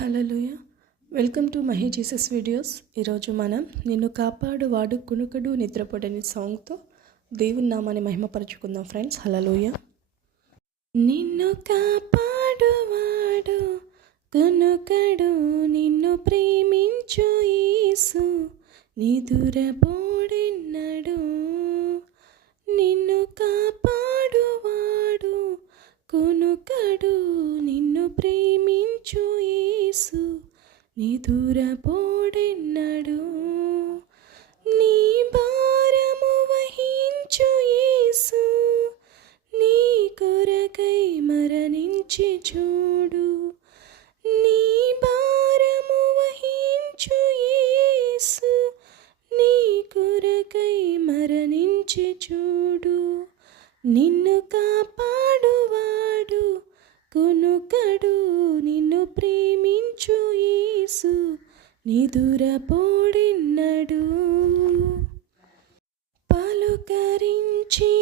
హలోయ welcome to Mahi Jesus videos ఈరోజు మనం నిన్ను కాపాడు వాడు కునుకడు నిద్రపోడని సాంగ్తో దేవుని నామాన్ని మహిమపరచుకుందాం ఫ్రెండ్స్ హలలోయ నిన్ను కాపాడువాడు కునుకడు నిన్ను ప్రేమించు యేసు. నిదురపోడిన్నడు నిన్ను కాపాడువాడు కునుకడు నిన్ను ప్రేమి నిదురపోడిన్నడు కొనుకడు నిన్ను ప్రేమించు యేసు నిదురపోడిన్నడు పలుకరించి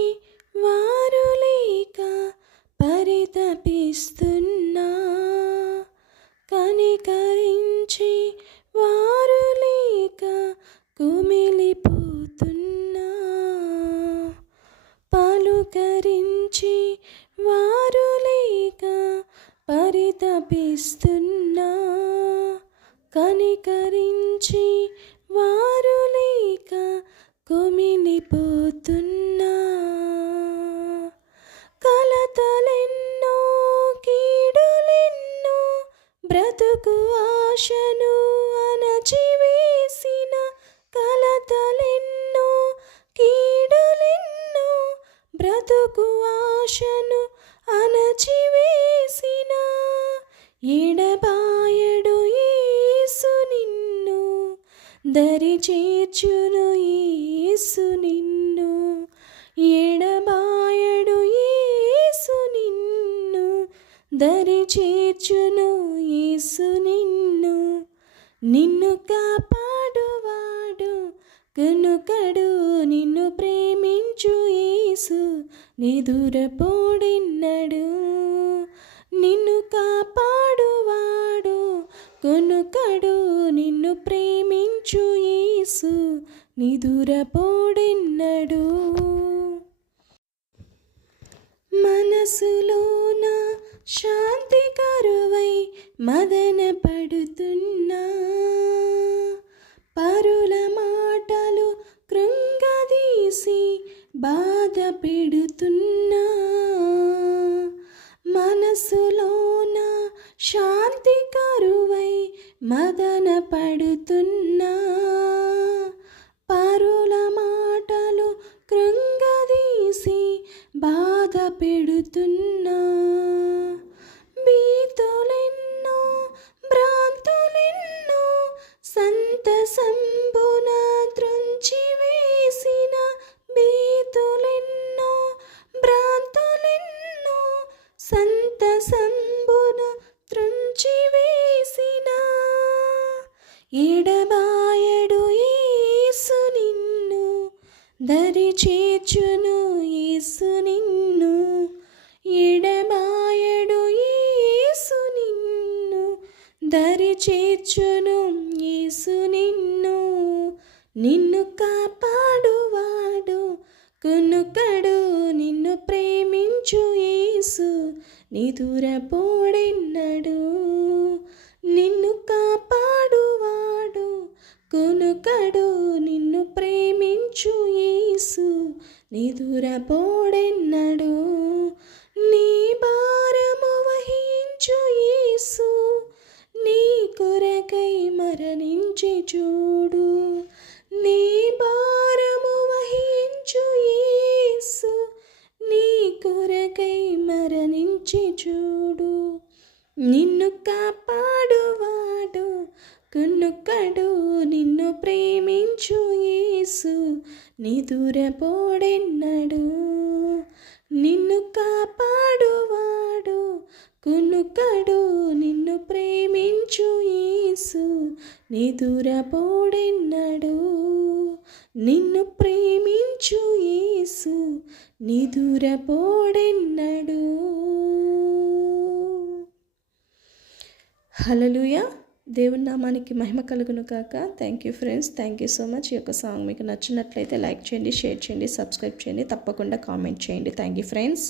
పరితపిస్తున్నా. కనికరించి వారు లేక కుమిలిపోతున్నా. కలతలెన్నో కీడులెన్నో బ్రతుకు ఆశను అణచివేసిన కలతలెన్నో కీడులెన్నో బ్రతుకు దరి చేర్చును యేసు నిన్ను ఎడబాయడు యేసు నిన్ను దరి చేర్చును యేసు నిన్ను. నిన్ను కాపాడువాడు కనుకడు నిన్ను ప్రేమించు యేసు నిదురపోడిన్నడు. నిన్ను కాపాడు కొనుకడు నిన్ను ప్రేమించు యేసు నిదురపోడెన్నడు. మనసులోన శాంతి కరువై మదన పడుతున్నా పరుల మాటలు కృంగదీసి బాధ పెడుతున్నా పెడుతున్నా. భీతులెన్నో భ్రాంతులెన్నో సంతసంబున త్రుంచి వేసిన భీతులెన్నో భ్రాంతులెన్నో సంతసంబున త్రుంచి వేసిన ఎడబాయడు ఏసు నిన్ను దరి చేచును దరి చేర్చును యేసు నిన్ను. నిన్ను కాపాడువాడు కునుకడు నిన్ను ప్రేమించు యేసు. నిదురపోడిన్నడు నిన్ను కాపాడువాడు కునుకడు నిన్ను ప్రేమించు యేసు. నిదురపోడెన్నడు నీ భారము కునుకడు నిన్ను ప్రేమించు యేసు నిదురపోడెన్నడు. నిన్ను కాపాడువాడు కునుకడు నిన్ను ప్రేమించు యేసు నిదురపోడెన్నడు. నిన్ను ప్రేమించు యేసు నిదురపోడెన్నడు. హలలుయా దేవుని నామానికి మహిమ కలుగును కాక. Thank you friends thank you so much ఈ యొక్క సాంగ్ మీకు నచ్చినట్లయితే లైక్ చేయండి షేర్ చేయండి సబ్స్క్రైబ్ చేయండి. తప్పకుండా కామెంట్ చేయండి. Thank you friends